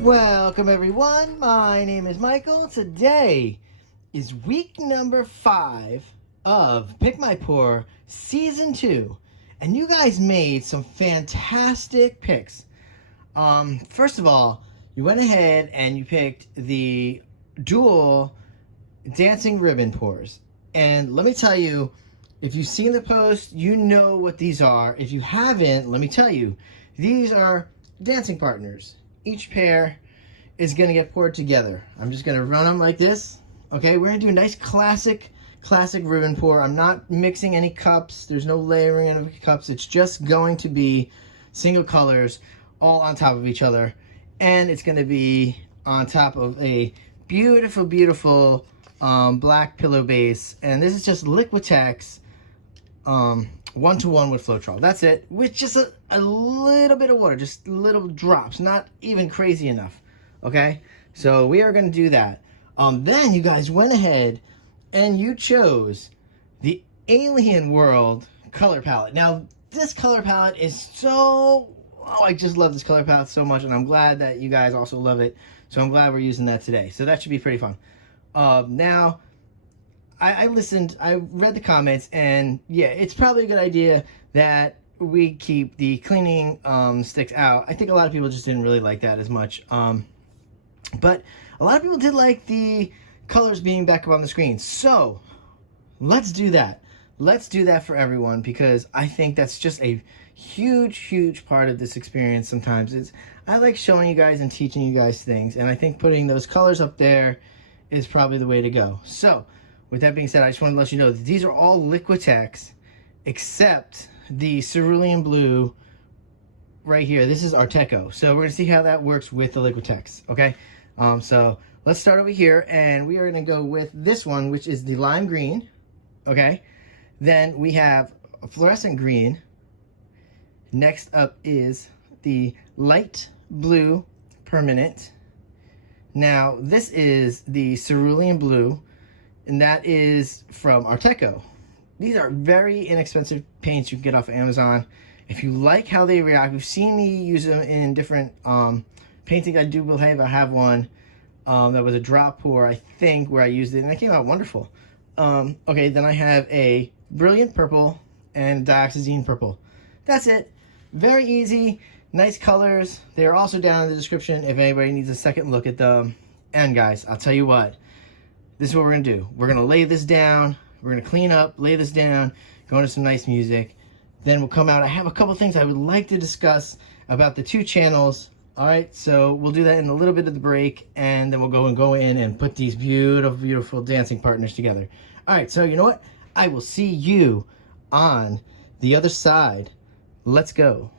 Welcome everyone, my name is Michael. Today is week number 5 of Pick My Pour Season 2. And you guys made some fantastic picks. First of all, you went ahead and you picked the dual dancing ribbon pours. And let me tell you, if you've seen the post, you know what these are. If you haven't, let me tell you, these are dancing partners. Each pair is going to get poured together. I'm just going to run them like this. Okay, we're going to do a nice classic ribbon pour. I'm not mixing any cups. There's no layering of cups. It's just going to be single colors all on top of each other. And it's going to be on top of a beautiful, beautiful black pillow base. And this is just Liquitex 1-to-1 with Floetrol. That's it, with just a little bit of water, just little drops, not even crazy enough. Okay, so we are going to do that. Then you guys went ahead and you chose the Alien World color palette. Now this color palette is I just love this color palette so much, and I'm glad that you guys also love it. So I'm glad we're using that today. So that should be pretty fun. Now I read the comments, and yeah, it's probably a good idea that we keep the cleaning sticks out. I think a lot of people just didn't really like that as much. But a lot of people did like the colors being back up on the screen. So let's do that. Let's do that for everyone, because I think that's just a huge part of this experience. Sometimes I like showing you guys and teaching you guys things, and I think putting those colors up there is probably the way to go. So with that being said, I just want to let you know that these are all Liquitex except the cerulean blue right here. This is Arteco. So we're going to see how that works with the Liquitex, okay? So let's start over here, and we are going to go with this one, which is the lime green, okay? Then we have a fluorescent green. Next up is the light blue permanent. Now, this is the cerulean blue, and that is from Arteco. These are very inexpensive paints you can get off Amazon. If you like how they react, you've seen me use them in different paintings. I do believe I have one that was a drop pour, I think, where I used it, and it came out wonderful. Okay, then I have a brilliant purple and dioxazine purple. That's it. Very easy, nice colors. They are also down in the description if anybody needs a second look at them. And guys, I'll tell you what, this is what we're gonna do. We're gonna lay this down, we're gonna clean up, lay this down, go into some nice music. Then we'll come out. I have a couple things I would like to discuss about the 2 channels. All right, so we'll do that in a little bit of the break, and then we'll go in and put these beautiful dancing partners together. All right, so you know what? I will see you on the other side. Let's go.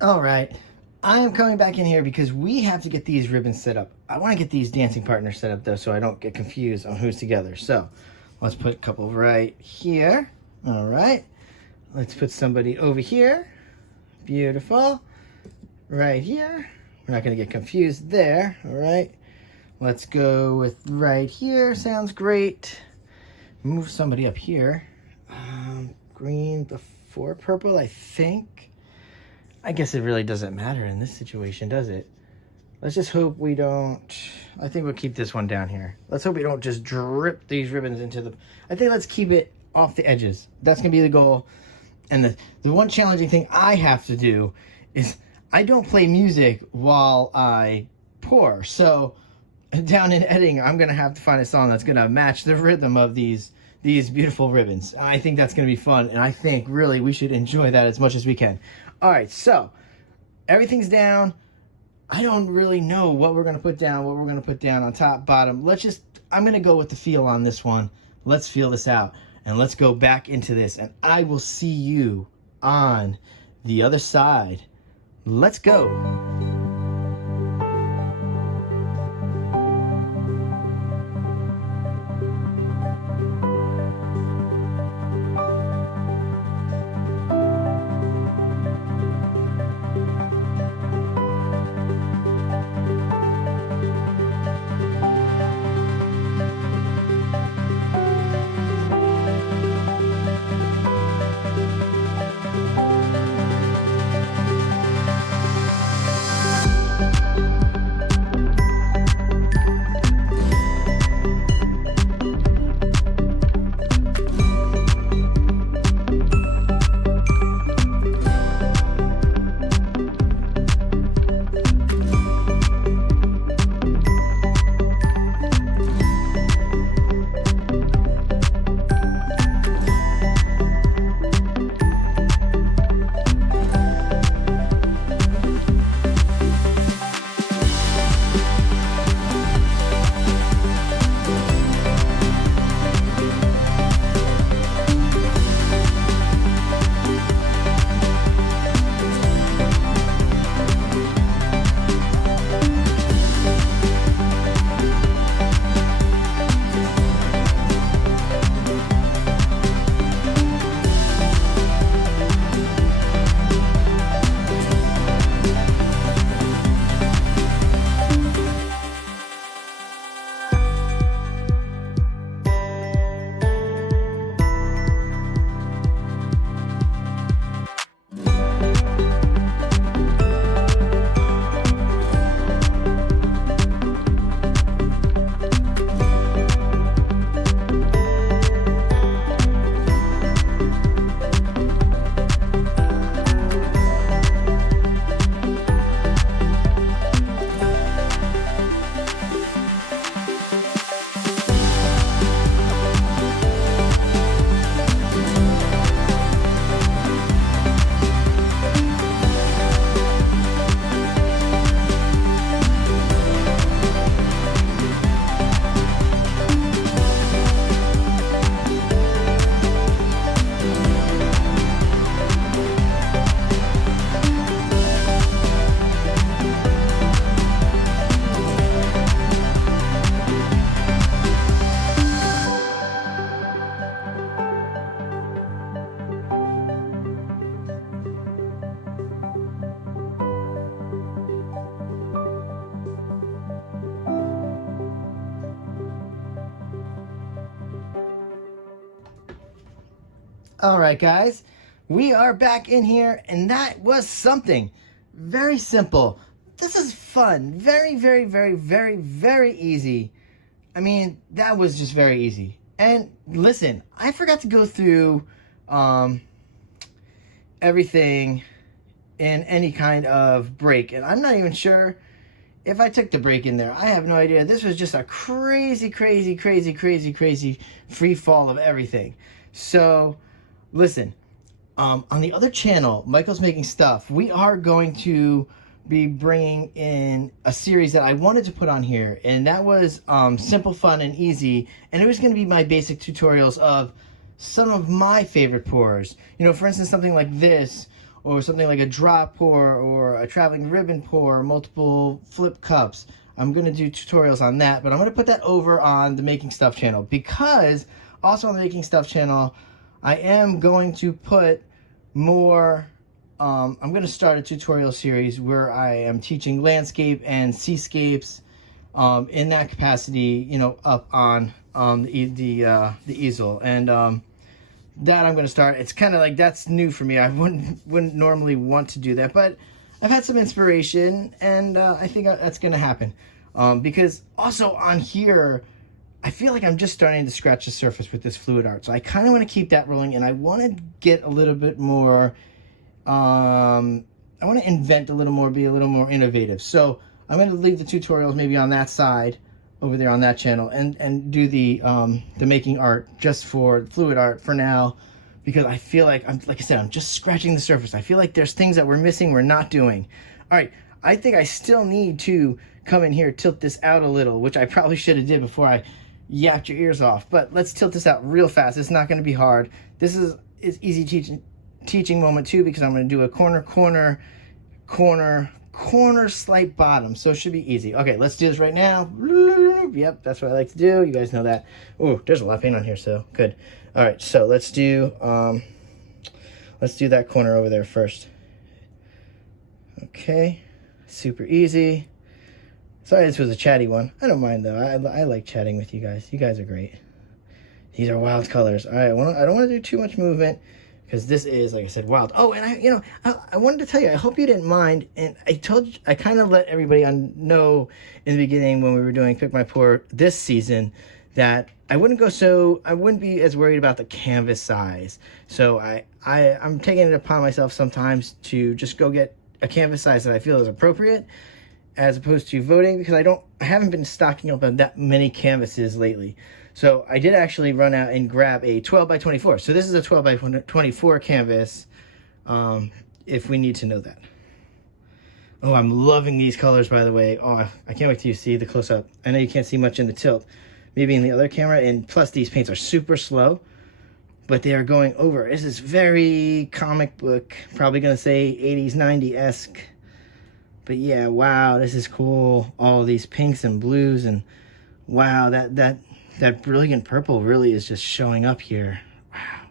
All right, I am coming back in here because we have to get these ribbons set up. I want to get these dancing partners set up though, so I don't get confused on who's together. So let's put a couple right here. All right, let's put somebody over here. Beautiful. Right here. We're not going to get confused there. All right, let's go with right here. Sounds great. move somebody up here. Green before purple, I think. I guess it really doesn't matter in this situation, does it? Let's just hope we don't... I think we'll keep this one down here. Let's hope we don't just drip these ribbons into the... I think let's keep it off the edges. That's going to be the goal. And the one challenging thing I have to do is I don't play music while I pour. So down in editing, I'm going to have to find a song that's going to match the rhythm of these beautiful ribbons. I think that's going to be fun. And I think really we should enjoy that as much as we can. All right, so everything's down. I don't really know what we're going to put down, on top, bottom. I'm going to go with the feel on this one. Let's feel this out. And let's go back into this. And I will see you on the other side. Let's go. All right, guys, we are back in here, and that was something very simple. This is fun. Very, very, very, very, very easy. I mean, that was just very easy. And listen, I forgot to go through everything in any kind of break, and I'm not even sure if I took the break in there. I have no idea. This was just a crazy, crazy, crazy, crazy, crazy free fall of everything. So listen, on the other channel, Michael's Making Stuff, we are going to be bringing in a series that I wanted to put on here, and that was simple, fun, and easy. And it was going to be my basic tutorials of some of my favorite pours. You know, for instance, something like this, or something like a drop pour, or a traveling ribbon pour, multiple flip cups. I'm going to do tutorials on that, but I'm going to put that over on the Making Stuff channel, because also on the Making Stuff channel, I am going to put more, I'm going to start a tutorial series where I am teaching landscape and seascapes in that capacity, you know, up on the easel, and that I'm going to start. It's kind of like, that's new for me. I wouldn't normally want to do that, but I've had some inspiration, and I think that's going to happen. Because also on here, I feel like I'm just starting to scratch the surface with this fluid art. So I kind of want to keep that rolling, and I want to get a little bit more, I want to invent a little more, be a little more innovative. So I'm going to leave the tutorials maybe on that side over there on that channel, and do the making art just for fluid art for now, because I feel like, like I said, I'm just scratching the surface. I feel like there's things that we're missing, we're not doing. All right, I think I still need to come in here, tilt this out a little, which I probably should have did before I yapped your ears off, but let's tilt this out real fast. It's not going to be hard. This is easy teaching moment too, because I'm going to do a corner slight bottom, so it should be easy. Okay, let's do this right now. Yep, that's what I like to do. You guys know that. Oh, there's a lot of paint on here, so good. All right, so let's do that corner over there first. Okay, super easy. Sorry this was a chatty one. I don't mind though. I like chatting with you guys. You guys are great. These are wild colors. All right, I don't want to do too much movement, because this is, like I said, wild. Oh, and I wanted to tell you, I hope you didn't mind. And I told you, I kind of let everybody know in the beginning when we were doing Pick My Pour this season, that I wouldn't be as worried about the canvas size. So I'm taking it upon myself sometimes to just go get a canvas size that I feel is appropriate, as opposed to voting, because I haven't been stocking up on that many canvases lately. So I did actually run out and grab a 12 by 24. So this is a 12 by 24 canvas, if we need to know that. Oh, I'm loving these colors, by the way. Oh, I can't wait till you see the close-up. I know you can't see much in the tilt, maybe in the other camera, and plus these paints are super slow, but they are going over. This is very comic book, probably gonna say 80s, 90s-esque. But yeah, wow, this is cool. All these pinks and blues, and wow, that brilliant purple really is just showing up here. Wow.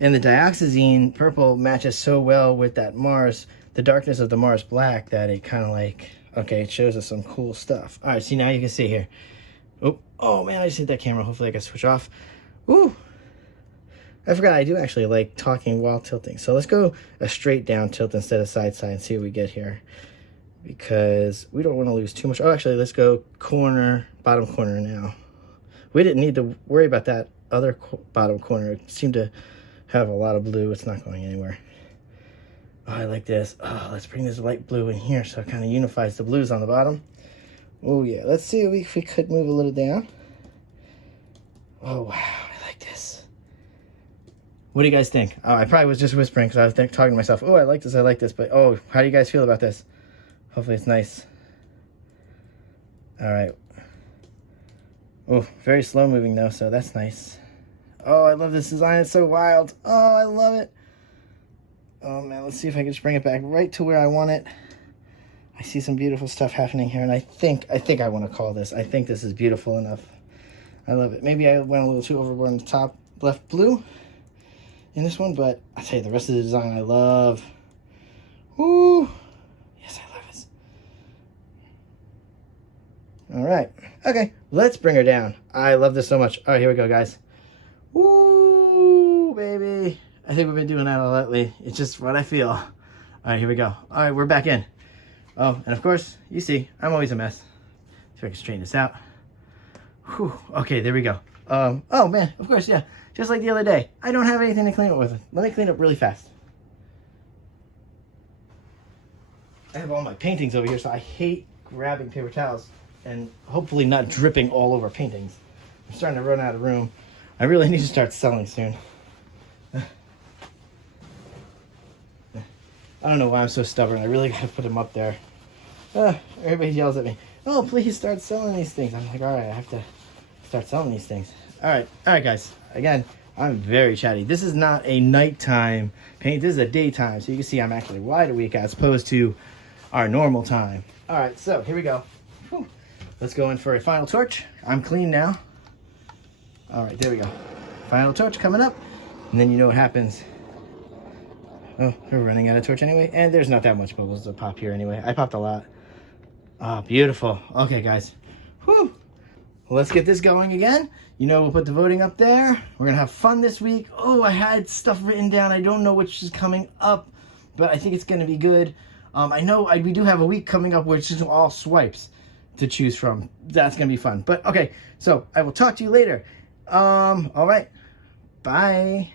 And the dioxazine purple matches so well with that Mars, the darkness of the Mars Black, that it kind of like, okay, it shows us some cool stuff. All right, see, now you can see here. Oh man, I just hit that camera. Hopefully I can switch off. Ooh. I forgot I do actually like talking while tilting. So let's go a straight down tilt instead of side and see what we get here, because we don't want to lose too much. Oh, actually, let's go bottom corner now. We didn't need to worry about that other bottom corner. It seemed to have a lot of blue. It's not going anywhere. Oh, I like this. Oh, let's bring this light blue in here so it kind of unifies the blues on the bottom. Oh yeah, let's see if we could move a little down. Oh wow, I like this. What do you guys think? Oh, I probably was just whispering because I was talking to myself. Oh, I like this, but oh, how do you guys feel about this? Hopefully it's nice. All right. Oh, very slow moving though, so that's nice. Oh, I love this design. It's so wild. Oh, I love it. Oh man, let's see if I can just bring it back right to where I want it. I see some beautiful stuff happening here, and I think I want to call this. I think this is beautiful enough. I love it. Maybe I went a little too overboard on the top left blue in this one, but I tell you, the rest of the design I love. Woo! Yes, I love it. All right. Okay, let's bring her down. I love this so much. All right, here we go, guys. Woo, baby. I think we've been doing that a lot lately. It's just what I feel. All right, here we go. All right, we're back in. Oh, and of course, you see, I'm always a mess. See if I can straighten this out. Whew. Okay, there we go. Oh man, of course, yeah. Just like the other day. I don't have anything to clean up with. Let me clean up really fast. I have all my paintings over here, so I hate grabbing paper towels and hopefully not dripping all over paintings. I'm starting to run out of room. I really need to start selling soon. I don't know why I'm so stubborn. I really gotta put them up there. Everybody yells at me, oh, please start selling these things. I'm like, all right, I have to start selling these things. All right, guys. Again, I'm very chatty. This is not a nighttime paint. This is a daytime, so you can see I'm actually wide awake as opposed to our normal time. All right, so here we go. Whew. Let's go in for a final torch. I'm clean now. All right, there we go. Final torch coming up, and then you know what happens. Oh, we're running out of torch anyway, and there's not that much bubbles to pop here anyway. I popped a lot. Ah, beautiful. Okay, guys. Whew. let's get this going again. You know, we'll put the voting up there. We're going to have fun this week. Oh, I had stuff written down. I don't know which is coming up, but I think it's going to be good. I know we do have a week coming up where it's just all swipes to choose from. That's going to be fun. But, okay, so I will talk to you later. All right. Bye.